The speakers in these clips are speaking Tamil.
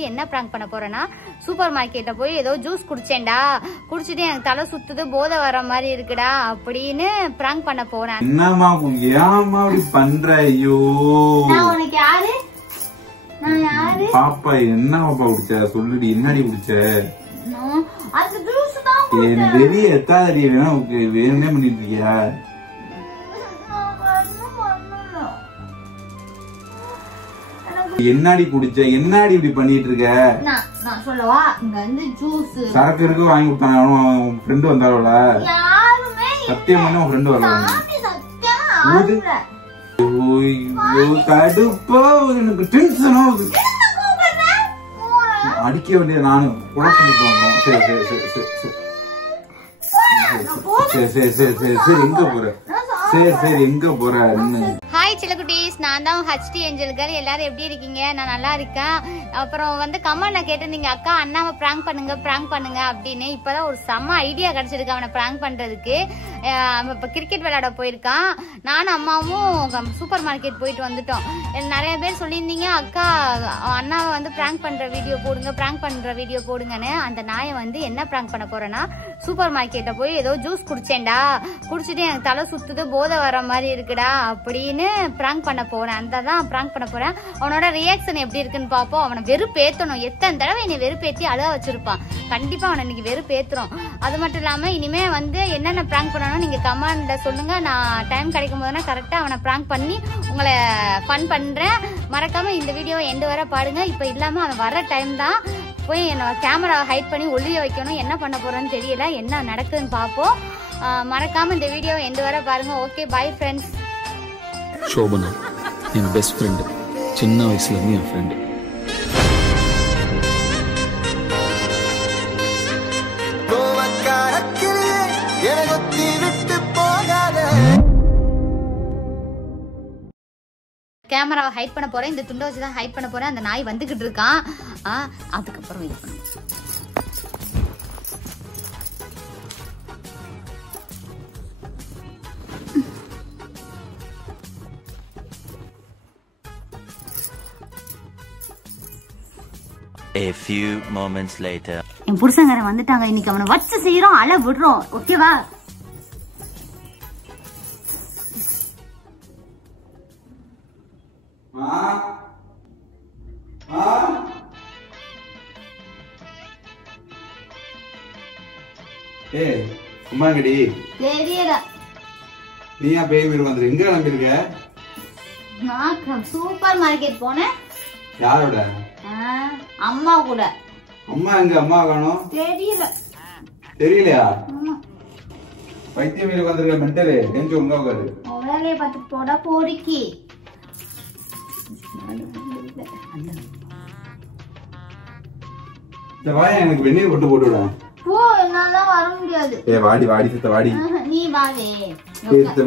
என்ன பிராங்க் பண்ண போறேன்னா சூப்பர் மார்க்கெட்ல போய் ஏதோ ஜூஸ் குடிச்சேன்டா, குடிச்சிட்டு எனக்கு தலை சுத்துது, போதை வர மாதிரி இருக்குடா அப்படின்னு பிராங்க் பண்ண போறேன். என்னமா ஏமா அப்படி பண்ற? ஐயோ நான் உனக்கு யாரு? நான் யாரு? பாப்பா என்ன பாப்பா குடிச்ச? சொல்லுடி, என்னடி குடிச்ச? அது ஜூஸ் தான். என் வெளிய எத்தாதடி வேணும்னே பண்ணிட்டு இருக்கியா? என்னடி குடிச்ச? என்னடி இப்படி பண்ணிட்டு இருக்க? நான் சொல்லவா? இங்க வந்து ஜூஸ் சரக்கு இருக்கு வாங்கி கொடுத்தாங்க. அவன் ஃப்ரெண்டு வந்தாரோல, யாருமே சத்தியம் பண்ண உன் ஃப்ரெண்டு வரலாம். கடுப்பா எனக்கு டென்ஷனா அடிக்க வேண்டியது நானும் குழப்பம். சரி சரி சரி சரி சரி சரி சரி சரி சரி எங்க போற? சரி சரி எங்க போற? ஹாய் சிலகுட்டீஸ், நான் தான் ஹச்டி ஏஞ்சல் கேர்ள். எல்லாரும் எப்படி இருக்கீங்க? நான் நல்லா இருக்கேன். அப்புறம் வந்து கமெண்ட்ல கேட்டிருந்தீங்க, அக்கா அண்ணாவை பிராங்க் பண்ணுங்க அப்படின்னு. இப்பதான் ஒரு செம்ம ஐடியா கிடைச்சிருக்கு அவனை பிராங்க் பண்றதுக்கு. இப்ப கிரிக்கெட் விளையாட போயிருக்கான். நானும் அம்மாவும் சூப்பர் மார்க்கெட் போயிட்டு வந்துட்டோம். நிறைய பேர் சொல்லியிருந்தீங்க, அக்கா அண்ணாவை வந்து பிராங்க் பண்ற வீடியோ போடுங்கன்னு. அந்த நாயை வந்து என்ன பிராங்க் பண்ண போறேன்னா சூப்பர் மார்க்கெட்ல போய் ஏதோ ஜூஸ் குடிச்சேன்டா, குடிச்சிட்டு எனக்கு தலை சுத்துது, போதை வர மாதிரி இருக்குடா அப்படின்னு பிராங்க் பண்ண போறேன். அந்த தான் பிராங்க் பண்ண போறேன். அவனோட ரியாக்ஷன் எப்படி இருக்குன்னு பாப்போம். அவனை வெறுப்பேத்தணும். எத்தனை தடவை என்னை வெறுப்பேத்தி அழுக வச்சிருப்பான். கண்டிப்பா அவனை இன்னைக்கு வெறுப்பேத்துறோம். அது மட்டும் இல்லாம இனிமே வந்து என்னென்ன பிராங்க் பண்ணணும் நீங்க கமெண்ட்ல சொல்லுங்க. நான் டைம் கிடைக்கும் போதுனா கரெக்டா அவனை பிராங்க் பண்ணி உங்களை ஃபன் பண்றேன். மறக்காம இந்த வீடியோவை எண்டு வர பாருங்க. இப்ப இல்லாம அவன் வர டைம் தான். போய் என்னோட கேமராவை ஹைட் பண்ணி ஒளிய வைக்கணும். என்ன பண்ண போறேன்னு தெரியல. என்ன நடக்குதுன்னு பாப்போம். மறக்காம இந்த வீடியோவை எண்டு வர பாருங்க. Okay, bye friends. சோபனா என் பெஸ்ட் ஃப்ரெண்டு, சின்ன வயசுல இருந்து என் ஃப்ரெண்டு. கேமராவை ஹைட் பண்ண போறேன். இந்த துண்டை வச்சுதான் ஹைட் பண்ண போறேன். அந்த நாய் வந்துகிட்டு இருக்கான். அதுக்கப்புறம் இது பண்ணு. A few moments later. என் புருஷங்காரன் வந்துட்டாங்க. இன்னைக்கு அவனை வச்சு செய்யறோம், அழ விடுறோம். ஓகேவா? சும்மாங்கடி, தெரியல. நீயா பேய் வீடு வந்து எங்க கிளம்பிருக்க? நான் சூப்பர் மார்க்கெட் போனேன். யாரோட? அம்மா கூட. அம்மா எங்க? அம்மா காணோம். தெரியல. தெரியலையா? பைத்தியம் வீடு வந்திருக்க மென்டலு. எங்க உங்க உட்காரு உலகைய பார்த்து போட போரிக்கி. இந்த வாயை எனக்கு வெந்நீர் கொண்டு போட்டு விட. போ, என்னால வர முடியாது. வாடி வாடி சித்த வாடி. நீ வாவே.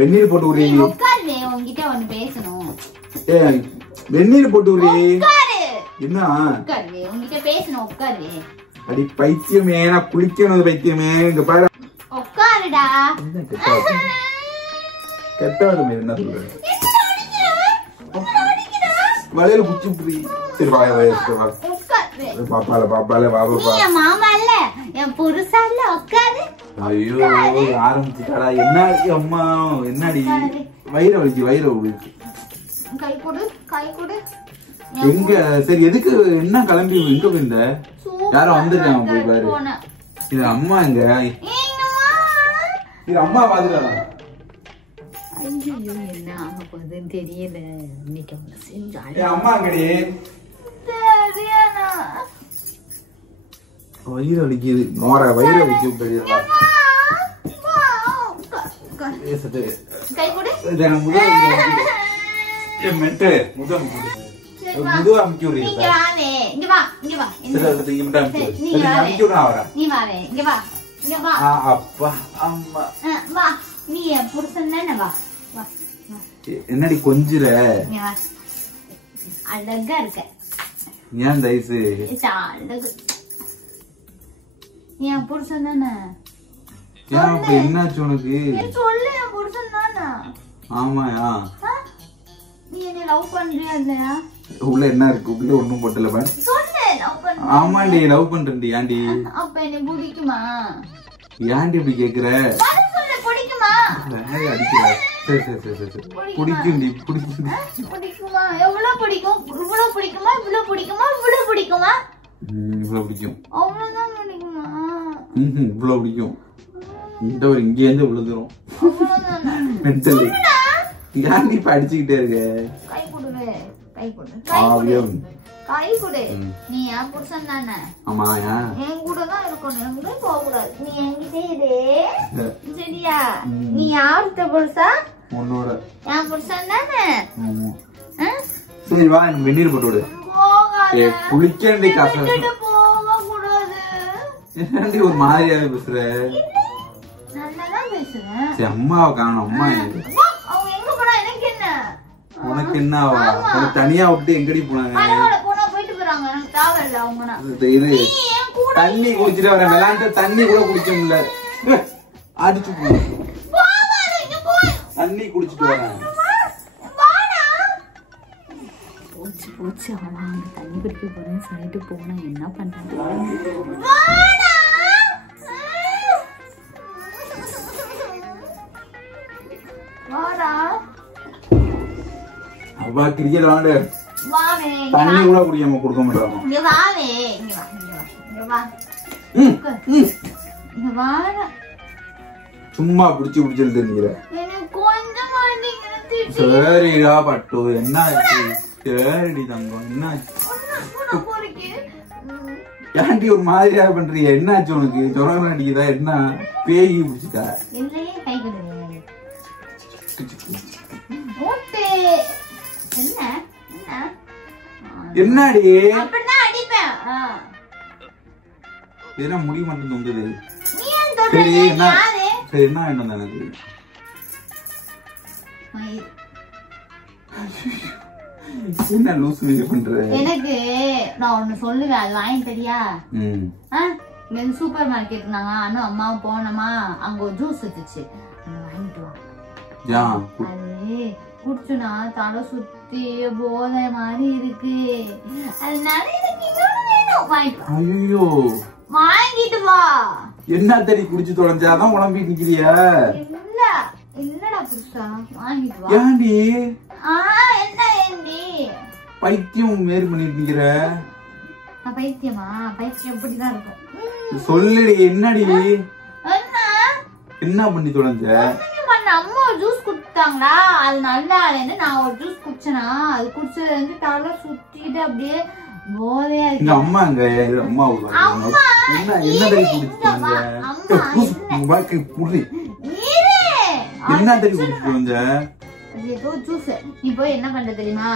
வெந்நீர் போட்டு விடுறீ. உட்காரு, உன்கிட்ட ஒன்னு பேசணும். வெந்நீர் போட்டு விடுறீ. என்ன? உட்காரு, உன்கிட்ட பேசணும். உட்காரு. அடி பைத்தியமே, நான் குளிக்கணும். பைத்தியமே இங்க பாரு. உட்காருடா. கெட்டது என்ன சொல்ற? வளையல குச்சி புரி. சரி வாய வாய வா. பாப்பால பாப்பால பாப்பா. நீ மாமா இல்ல, என் புருஷா இல்ல. உட்காரு. ஐயோ ஆரம்பிச்சுட்டாடா. என்ன அம்மா? என்னடி? வயிறு வலிக்கு. கை கொடு, கை கொடு. எங்க? சரி எதுக்கு? என்ன கிளம்பி எங்க போயிருந்த? யாரும் வந்துருக்காங்க போய் பாரு. இது அம்மா எங்க? இது அம்மா பாத்துட்டா. ஐயோ என்ன ஆக போகுதுன்னு தெரியல. இன்னைக்கு அவங்க செஞ்சாங்க. அம்மா எங்கடி? வயிறு வலிக்குது. நோர வயிறு வலிக்கு. கை கொடு. முதுகு அமுக்கி விடுறீங்க. இங்க வா, இங்க வா. இங்க வா. அப்பா அம்மா வா. நீ என் புருஷன் தானே? வா வா. என்னடி கொஞ்சிற? அழகா இருக்க. ஏன் தயசு? அழகு. என் புருஷன் தானே? என்னாச்சு உனக்கு? சொல்லு, என் புருஷன் தானே? ஆமாயா. நீ என்ன லவ் பண்றியா இல்லையா? உள்ள என்ன இருக்கு? உள்ள ஒண்ணும் போட்டல. சொல்லு, லவ் ஆமாண்டி லவ் பண்றேன்டி. ஏன்டி அப்ப என்ன பிடிக்குமா? ஏன்டி இப்படி கேக்குற? பிடிக்குமா? அடிக்கிற. சரி சரி சரி சரி பிடிக்கும்டி பிடிக்குமா? எவ்வளவு பிடிக்கும்? இவ்வளவு பிடிக்குமா? இவ்வளவு பிடிக்குமா? இவ்வளவு பிடிக்குமா? இவ்வளவு பிடிக்கும். அவ்வளவுதான் பிடிக்குமா? இவ்வளவு பிடிக்கும். இந்த ஒரு இங்க இருந்து விழுந்துரும். மென்டலி ஏன்டி இப்ப அடிச்சுக்கிட்டே இருக்க? கை கொடு, கை கொடு, கை கொடு. நீ என் புருஷன் தானே? ஆமா. என் கூட தான் இருக்கணும், என் கூட போக கூடாது. நீ என்கிட்ட இரு, சரியா? நீ யார்கிட்ட புருஷா? உன்னோட. என் புருஷன் தானே? சரி வா, எனக்கு வெந்நீர் போட்டு விடு. போகாத, குளிக்கண்டி கஷ்டம். போக கூடாது. என்னடி ஒரு மாதிரியாவே பேசுற? நல்லாதான் பேசுறேன். சரி அம்மாவை காணும். அம்மா அவங்க எங்க போனா எனக்கு என்ன? உனக்கு என்ன ஆவா? உனக்கு தனியா விட்டு எங்கடி போனாங்க? போனா போயிட்டு போறாங்க, எனக்கு தேவையில்ல அவங்கனா. இது தண்ணி குடிச்சிட்டு வரேன், விளையாண்டு தண்ணி கூட குடிக்க முடியல. அடிச்சு போ, தண்ணி குடிச்சிட்டு வரேன். போச்சு போச்சு, அவன் அங்க தண்ணி குடிக்க போறேன்னு சொல்லிட்டு போனா என்ன பண்றது? அப்பா கிரிக்கெட் விளையாண்டு தண்ணி கூட குடிக்காம கொடுக்க மாட்டாங்க. சும்மா பிடிச்சு பிடிச்சிட்டு தெரிஞ்சுக்கிற. சரிடா பட்டு, என்ன ஆச்சு? சரிடி தங்கம், என்ன ஆச்சு? ஏன்டி ஒரு மாதிரியா பண்றீங்க? என்ன ஆச்சு உனக்கு? ஜுரம் அடிக்குதா? என்ன பேகி பிடிச்சிட்டா? என்னடி என்ன முடி மட்டும் தொங்குது? சரி என்ன, சரி என்ன வேணும் எனக்கு? என்ன லூசு இது பண்ற? எனக்கு நான் ஒண்ணு சொல்லுவேன், அது வாங்கி தரியா? சூப்பர் மார்க்கெட் நாங்க அண்ணன் அம்மாவும் போனோமா, அங்க ஒரு ஜூஸ் இருந்துச்சு, வாங்கிட்டு வா. அது குடிச்சுனா தலை சுத்தி போதை மாதிரி இருக்கு, அதனால எனக்கு இன்னொன்னு வேணும், வாங்கிட்டு வா. வாங்கிட்டு வா. என்ன தடி குடிச்சு தொலைஞ்சாதான் உடம்பு நிக்கிறியா? இல்ல இல்லடா புருஷா, வாங்கிட்டு வா. ஏன்டி என்ன ஏண்டி பைத்தியம் மேரி பண்ணிட்டு நிக்கிற? பைத்தியமா? பைத்தியம் அப்படிதான் இருக்கும். சொல்லுடி, என்னடி என்ன பண்ணி தொலைஞ்ச? அம்மா ஜூஸ் குடுத்தாங்களா, அது நல்லா இல்லைன்னு நான் ஒரு ஜூஸ் குடிச்சனா, அது குடிச்சது வந்து தலை சுத்திட்டு அப்படியே போதையா இருக்கு. அம்மா எங்க? அம்மா என்ன என்ன தடி குடிச்சு தொலைஞ்ச? என்ன தடி குடிச்சு தொலைஞ்ச? ஏதோ ஜூஸ். நீ போய் என்ன பண்ற தெரியுமா,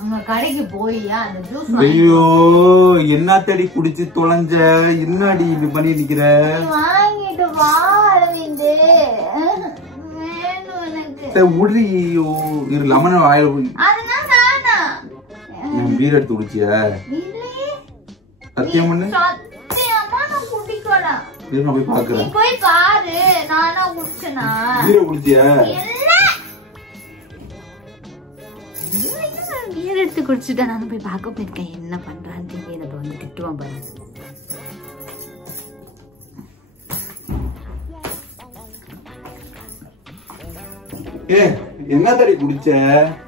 உங்க கடைக்கு போய் அந்த ஜூஸ். ஐயோ என்ன தடி குடிச்சு தொலைஞ்ச? என்னடி இது பண்ணி நிக்கிற? வாங்கிட்டு வா அரவிந்த், வேணும் எனக்கு. சரி உடறி, இரு லெமன் வாயில போய். அதனால நானா பீர் எடுத்து குடிச்சியா? இல்லையே, சத்தியம் பண்ணு. சத்தியமா நான் குடிக்கல. நான் போய் பாக்குறேன். நீ போய் பாரு, நானா குடிச்சனா? பீர் குடிச்சியா? பீர் எடுத்து குடிச்சுட்டா நானும் போய் பார்க்க போயிருக்கேன், என்ன பண்றான்னு தெரியல. இப்ப வந்து திட்டுவான் பாரு. என்ன தடி குடிச்ச?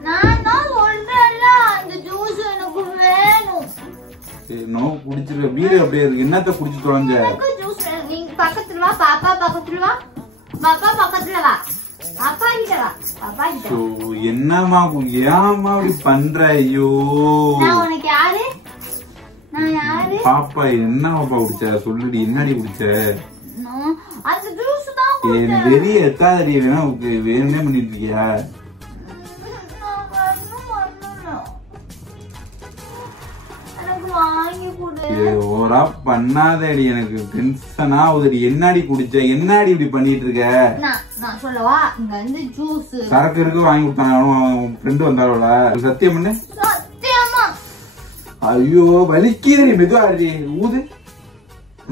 நான் தான் சொல்றேன்ல, அந்த ஜூஸ் எனக்கு வேணும். சரி நோ குடிச்சிரு. பீர் அப்படியே இருக்கு, என்னத்த குடிச்சு தொலைஞ்ச? எனக்கு ஜூஸ் வேணும். நீங்க பக்கத்துல வா, பாப்பா பக்கத்துல வா, பாப்பா பக்கத்துல வா, பாப்பா கிட்ட வா, பாப்பா கிட்ட வா. என்னம்மா ஏம்மா இப்படி பண்ற? ஐயோ நான் உனக்கு யாரு? நான் யாரு? பாப்பா என்ன பாப்பா குடிச்ச? சொல்லுடி, என்னடி குடிச்ச? அந்த ஜூஸ் தான் குடிச்சேன். வெறிய எத்தாதடி வேணா வேணுமே பண்ணிட்டு இருக்கியா? ஓரா பண்ணாதடி, எனக்கு டென்ஷன் ஆகுதுடி. என்னடி குடிச்ச? என்னடி இப்படி பண்ணிட்டு இருக்க? நான் சொல்லவா, இங்க வந்து ஜூஸ் சரக்கு இருக்கு, வாங்கி கொடுத்தாங்க, ஃப்ரெண்டு வந்தாரோல. சத்தியம் பண்ணு. சத்தியமா? ஐயோ வலிக்குதுடி, மெதுவாடி. ஊது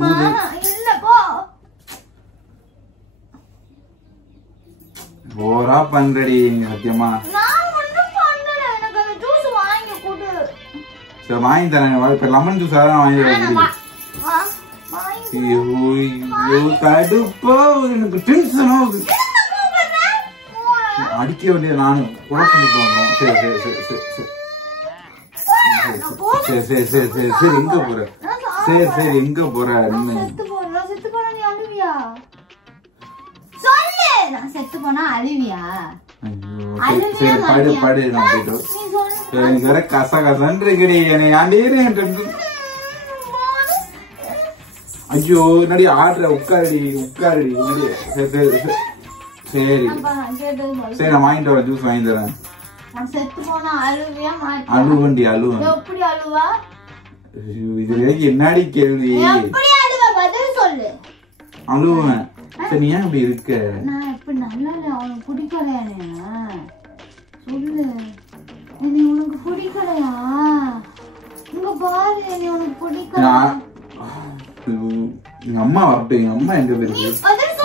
ஊது. இல்ல போ. ஓரா பண்றடி சத்தியமா. நான் ஒண்ணும் பண்ணல, எனக்கு அந்த ஜூஸ் வாங்கி கொடு. சரி வாங்கி தரேன். இப்ப லெமன் ஜூஸ் அதான் வாங்கி தரேன். கடுப்பா எனக்கு டென்ஷன் ஆகுது. அடிக்க வேண்டியது நானு குழப்பம். சரி சரி சரி சரி சரி சரி சரி சரி சரி எங்க போற? சரி சரி எங்க போற? செத்து போனா அழுவியா? சரி படு படு. நான் போயிட்டு எனக்கு வேற கச கசன்னு இருக்குடி. என்னை ஆண்டே. ஐயோ நடி ஆடுற. உட்காருடி உட்காருடி நடி. சரி சரி சரி சரி நான் வாங்கிட்டு வரேன். ஜூஸ் வாங்கி தரேன். செத்து போனா அழுவியா? அழுவண்டி அழுவன். எப்படி அழுவா? இது வரைக்கும் என்னடி கேள்வி? எப்படி அழுவா? பதில் சொல்லு. அழுவேன். சரி நீ ஏன் அப்படி இருக்க? நான் இப்ப நல்லா இல்ல. அவனுக்கு பிடிக்கலையா? சொல்லு. நீ உனக்கு பிடிக்கலையா? இங்க பாரு. நீ உனக்கு பிடிக்கல. எங்க அம்மா வரட்டும். எங்க அம்மா எங்க போயிருக்கு?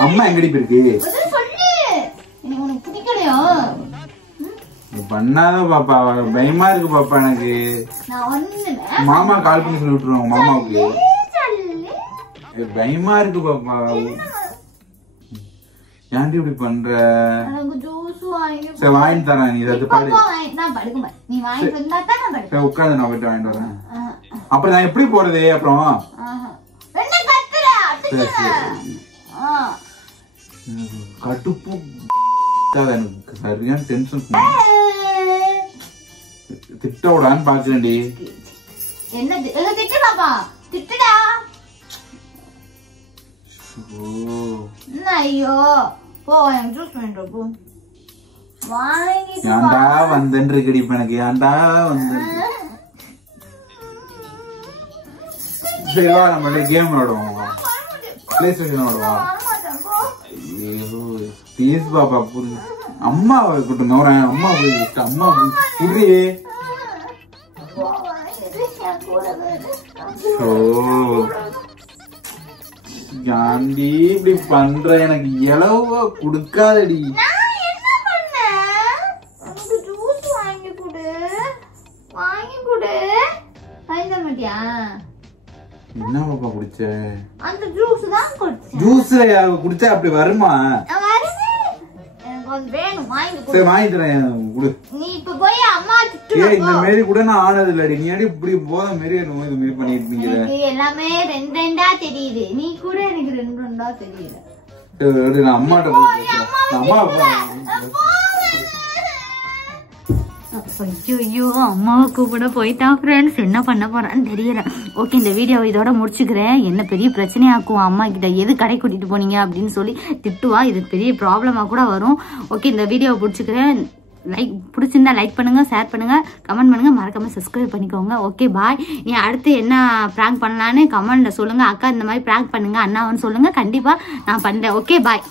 அம்மா எங்கடி போயிருக்கு? சொல்லு. நீ உனக்கு பிடிக்கலையா? பண்ணாத பாப்பா. பயமா இருக்கு பாப்பா எனக்கு. நான் ஒண்ணுமே. மாமா கால் பண்ணி சொல்லி விட்டுருவாங்க மாமாவுக்கு. பயமா இருக்கு பாப்பா. ஏன்டி இப்படி பண்ற? சரி வாங்கி தரேன். நீ இதை பாடு. உட்காந்து நான் போயிட்டு வாங்கிட்டு வரேன். அப்புறம் நான் எப்படி போறது? அப்புறம் கடுப்பு எனக்கு சரியான டென்ஷன். திட்ட விடான்னு பாக்குறேன்டி. என்ன திட்டுடாப்பா? திட்டுடா. ஐயோ போ. ஜூஸ் பண்ணிட்டு போ. ஏன்டா வந்தேன் இருக்குடி இப்ப எனக்கு. ஏன்டா வந்து. சரி வா நம்ம கேம் விளாடுவோம். பிளே ஸ்டேஷன் விளாடுவோம். ப்ளீஸ் பாப்பா புரிஞ்சு. அம்மா கூட்டு நோறேன். அம்மா அம்மா புரி. காந்தி இப்படி பண்ற. எனக்கு எளவா குடுக்காதடி. என்ன பாப்பா குடிச்ச? அந்த ஜூஸ் தான் குடிச்சேன். ஜூஸ் குடிச்சா அப்படி வருமா? வேணும் வாங்கி சரி வாங்கி தரேன். நீ இப்ப போய் அம்மா திட்டு. இந்த மாரி கூட நான் ஆனது இல்லடி. நீ அடி இப்படி போத மாரி இது மாரி பண்ணிட்டு இருக்கீங்க. எல்லாமே ரெண்டு ரெண்டா தெரியுது. நீ கூட எனக்கு ரெண்டு ரெண்டா தெரியல. நான் அம்மாட்ட அம்மா ஐயோ அம்மாவை கூப்பிட போயிட்டான் ஃப்ரெண்ட்ஸ். என்ன பண்ண போறான்னு தெரியல. ஓகே இந்த வீடியோவை இதோட முடிச்சுக்கிறேன். என்ன பெரிய பிரச்சனையாக்கும் அம்மா கிட்ட. எது கடை கூட்டிட்டு போனீங்க அப்படின்னு சொல்லி திட்டுவா. இது பெரிய ப்ராப்ளமா கூட வரும். ஓகே இந்த வீடியோவை பிடிச்சிக்கிறேன். பிடிச்சிருந்தா லைக் பண்ணுங்க, ஷேர் பண்ணுங்க, கமெண்ட் பண்ணுங்க, மறக்காம சப்ஸ்கிரைப் பண்ணிக்கோங்க. Okay bye. நீ அடுத்து என்ன பிராங்க் பண்ணலான்னு கமெண்ட்ல சொல்லுங்க. அக்கா இந்த மாதிரி பிராங்க் பண்ணுங்க அண்ணாவன்னு சொல்லுங்க. கண்டிப்பா நான் பண்றேன். Okay bye.